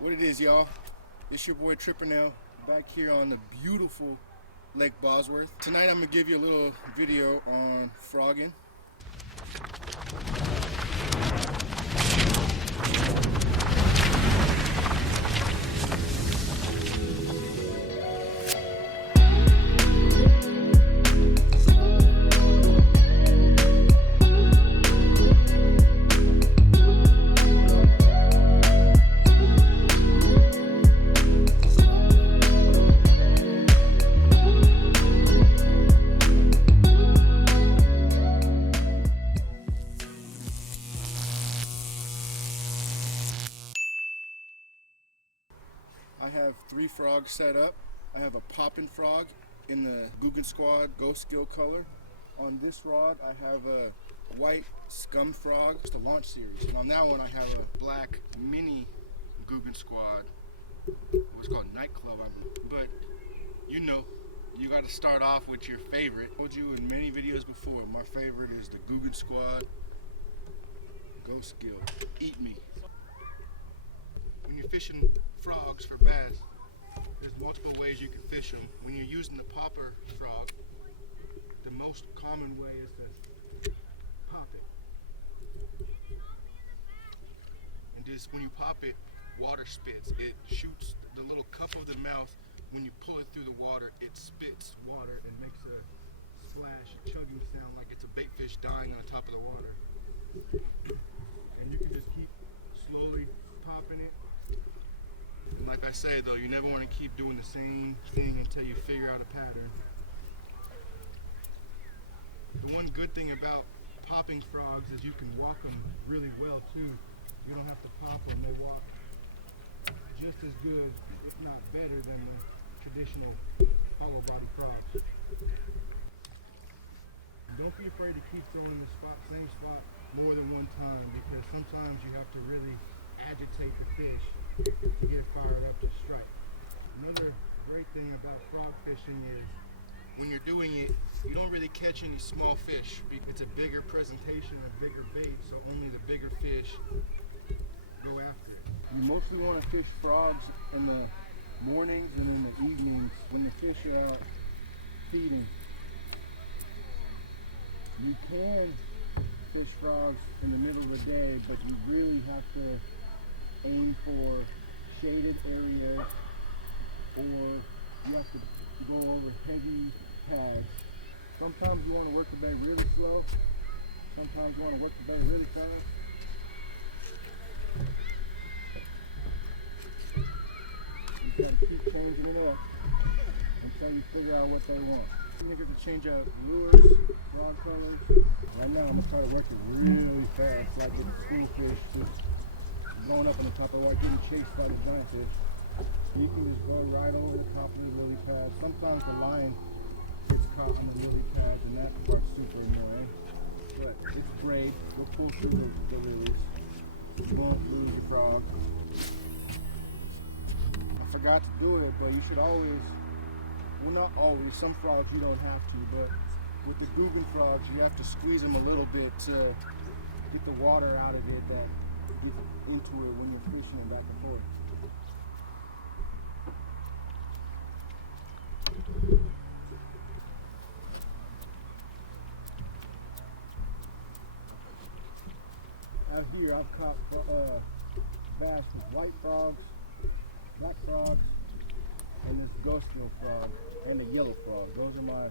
What it is, y'all? It's your boy Trippernell back here on the beautiful Lake Bosworth. Tonight I'm gonna give you a little video on frogging. I have 3 frogs set up. I have a poppin' frog in the Googan Squad Ghost Skill color. On this rod, I have a white scum frog. It's the launch series. And on that one, I have a black mini Googan Squad. What's called Nightclub. But you know, you got to start off with your favorite. I told you in many videos before, my favorite is the Googan Squad Ghost Skill. Eat me. When you're fishing frogs for bass, there's multiple ways you can fish them. When you're using the popper frog, the most common way is to pop it. And just when you pop it, water spits. It shoots the little cup of the mouth. When you pull it through the water, it spits water and makes a splash, a chugging sound like it's a bait fish dying on top of the water. And you can just keep slowly popping it. And like I say though, you never want to keep doing the same thing until you figure out a pattern. The one good thing about popping frogs is you can walk them really well too. You don't have to pop them, they walk just as good, if not better, than the traditional hollow body frogs. Don't be afraid to keep throwing the same spot more than one time, because sometimes you have to really agitate the fish to get fired up to strike. Another great thing about frog fishing is when you're doing it, you don't really catch any small fish. It's a bigger presentation, a bigger bait, so only the bigger fish go after it. You mostly want to fish frogs in the mornings and in the evenings when the fish are out feeding. You can fish frogs in the middle of the day, but you really have to aim for shaded areas, or you have to go over heavy pads. Sometimes you want to work the bait really slow, sometimes you want to work the bait really fast. You got to keep changing it up until you figure out what they want. You get to change out lures, rod colors. Right now I'm going to try to work it really fast, like with the school fish, just going up on the top of the water, getting chased by the giant fish. You can just go right over the top of the lily pads. Sometimes the line gets caught on the lily pads, and that part's super annoying. But it's great. We'll pull through the lilies. You won't lose your frog. I forgot to do it, but you should always, well, not always, some frogs you don't have to, but with the Googan frogs, you have to squeeze them a little bit to get the water out of it that get into it when you're fishing them back and forth. Out here I've caught bass with white frogs, black frogs, and this ghost gill frog, and the yellow frog. Those are my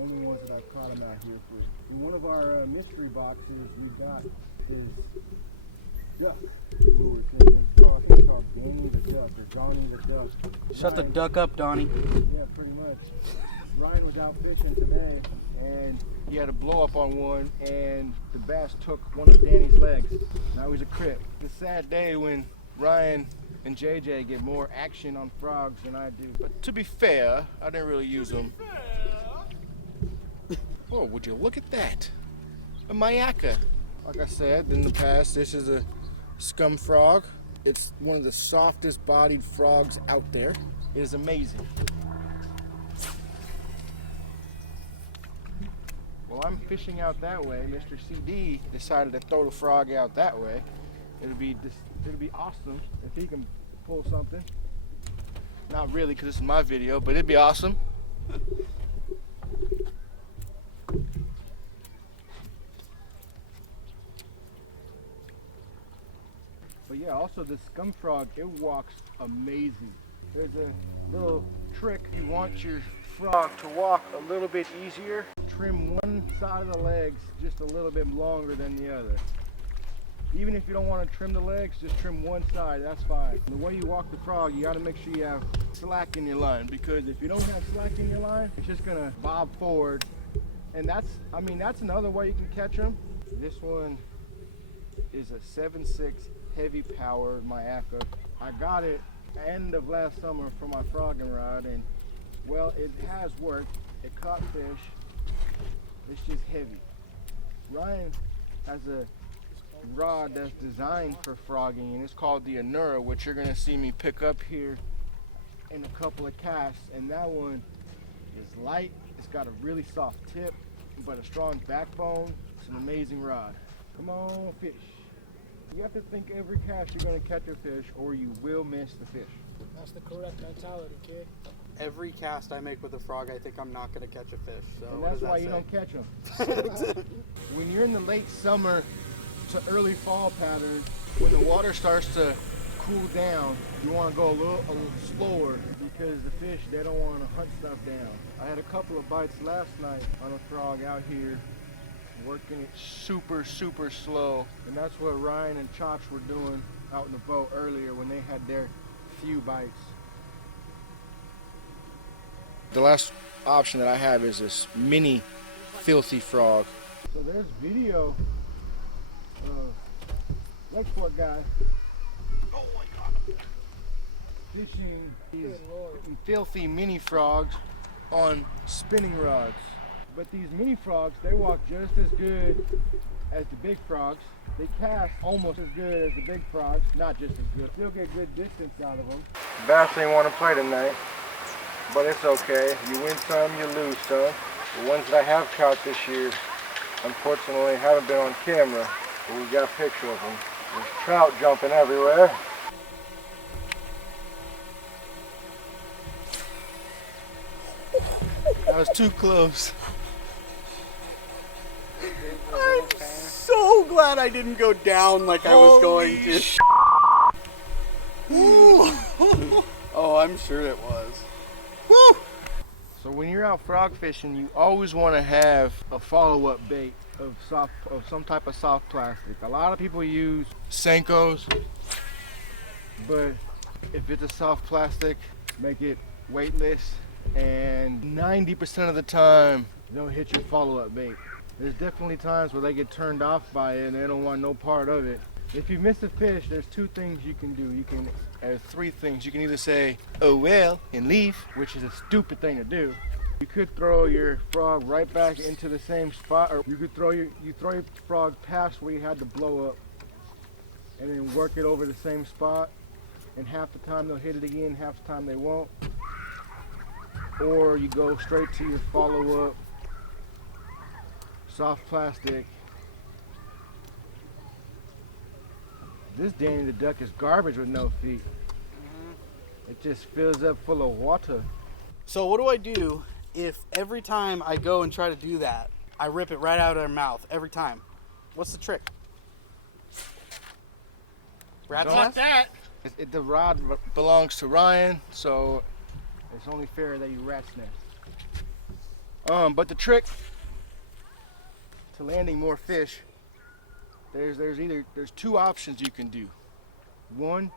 only ones that I've caught them out here for. In one of our mystery boxes we got is duck lures. I think it's called Danny the Duck or Donnie the Duck. Shut the duck up, Donnie. Yeah, pretty much. Ryan was out fishing today and he had a blow up on one, and the bass took one of Danny's legs. Now he's a crip. It's a sad day when Ryan and JJ get more action on frogs than I do. But to be fair, I didn't really use them. Oh, would you look at that? A Mayaka. Like I said in the past, this is a scum frog. It's one of the softest bodied frogs out there. It is amazing. While I'm fishing out that way, Mr. CD decided to throw the frog out that way. It'll be awesome if he can pull something. Not really, because this is my video, but it'd be awesome. But yeah, also this scum frog, it walks amazing. There's a little trick. You want your frog to walk a little bit easier. Trim one side of the legs just a little bit longer than the other. Even if you don't want to trim the legs, just trim one side, that's fine. The way you walk the frog, you got to make sure you have slack in your line, because if you don't have slack in your line, it's just gonna bob forward. And that's another way you can catch them. This one is a 7.6 heavy powered Mayaca. I got it end of last summer for my frogging rod, and well, it has worked. It caught fish. It's just heavy. Ryan has a rod that's designed for frogging, and it's called the Anura, which you're gonna see me pick up here in a couple of casts. And that one is light. It's got a really soft tip, but a strong backbone. It's an amazing rod. Come on, fish. You have to think every cast you're gonna catch a fish, or you will miss the fish. That's the correct mentality, kid. Every cast I make with a frog, I think I'm not going to catch a fish. So and that's why you don't catch them. When you're in the late summer to early fall pattern, when the water starts to cool down, you want to go a little slower, because the fish, they don't want to hunt stuff down. I had a couple of bites last night on a frog out here, working it super slow, and that's what Ryan and Chops were doing out in the boat earlier when they had their few bites. The last option that I have is this mini filthy frog. So there's video of Lexport guy fishing these filthy mini frogs on spinning rods. But these mini frogs, they walk just as good as the big frogs. They cast almost as good as the big frogs, not just as good. Still get good distance out of them. Bass ain't want to play tonight, but it's okay. You win some, you lose some. The ones that I have caught this year, unfortunately, haven't been on camera, but we got a picture of them. There's trout jumping everywhere. That was too close. I'm so glad I didn't go down like I was going to. Oh, I'm sure it was. Woo! So when you're out frog fishing, you always want to have a follow-up bait of some type of soft plastic. A lot of people use Senkos, but if it's a soft plastic, make it weightless, and 90% of the time, you don't hit your follow-up bait. There's definitely times where they get turned off by it and they don't want no part of it. If you miss a fish, there's two things you can do. Three things. You can either say, oh well, and leave, which is a stupid thing to do. You could throw your frog right back into the same spot, or you could throw your frog past where you had to blow up, and then work it over the same spot, and half the time they'll hit it again, half the time they won't. Or you go straight to your follow-up soft plastic. This Danny the Duck is garbage with no feet. It just fills up full of water. So what do I do if every time I go and try to do that, I rip it right out of their mouth every time? What's the trick? Rat's nest? that. The rod belongs to Ryan, so it's only fair that you rat's nest. But the trick to landing more fish, there's two options you can do. One,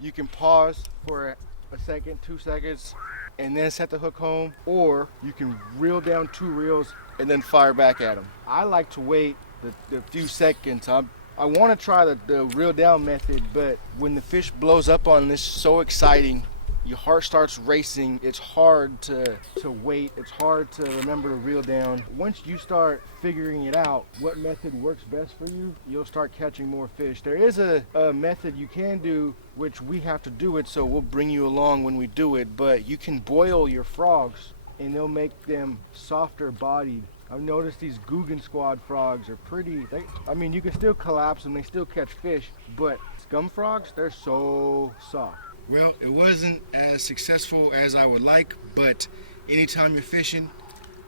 you can pause for a second, 2 seconds, and then set the hook home, or you can reel down 2 reels and then fire back at them. I like to wait the few seconds. I want to try the reel down method, but when the fish blows up on this, so exciting. Your heart starts racing. It's hard to wait. It's hard to remember to reel down. Once you start figuring it out, what method works best for you, you'll start catching more fish. There is a method you can do, which we have to do it, so we'll bring you along when we do it, but you can boil your frogs and they'll make them softer bodied I've noticed these Googan squad frogs are pretty, I mean, you can still collapse them, they still catch fish, but scum frogs, they're so soft. Well, it wasn't as successful as I would like, but anytime you're fishing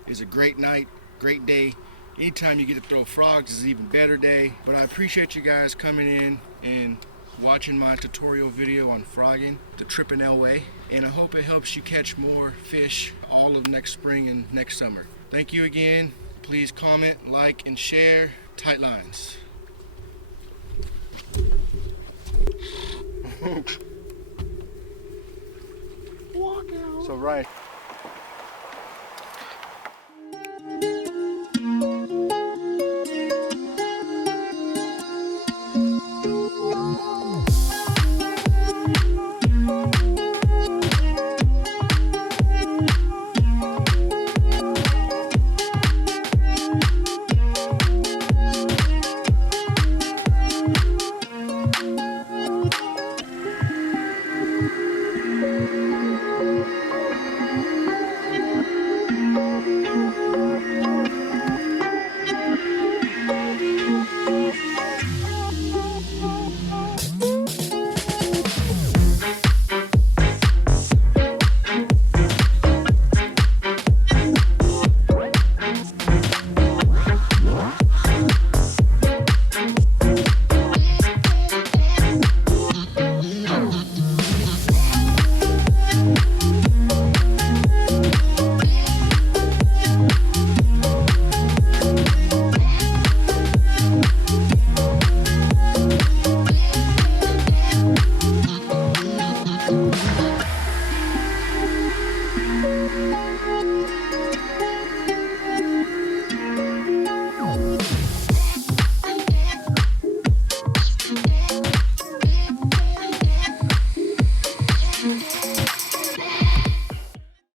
is a great night, great day. Anytime you get to throw frogs is an even better day. But I appreciate you guys coming in and watching my tutorial video on frogging the tripping L way. And I hope it helps you catch more fish all of next spring and next summer. Thank you again. Please comment, like, and share. Tight lines. Walk out. So right.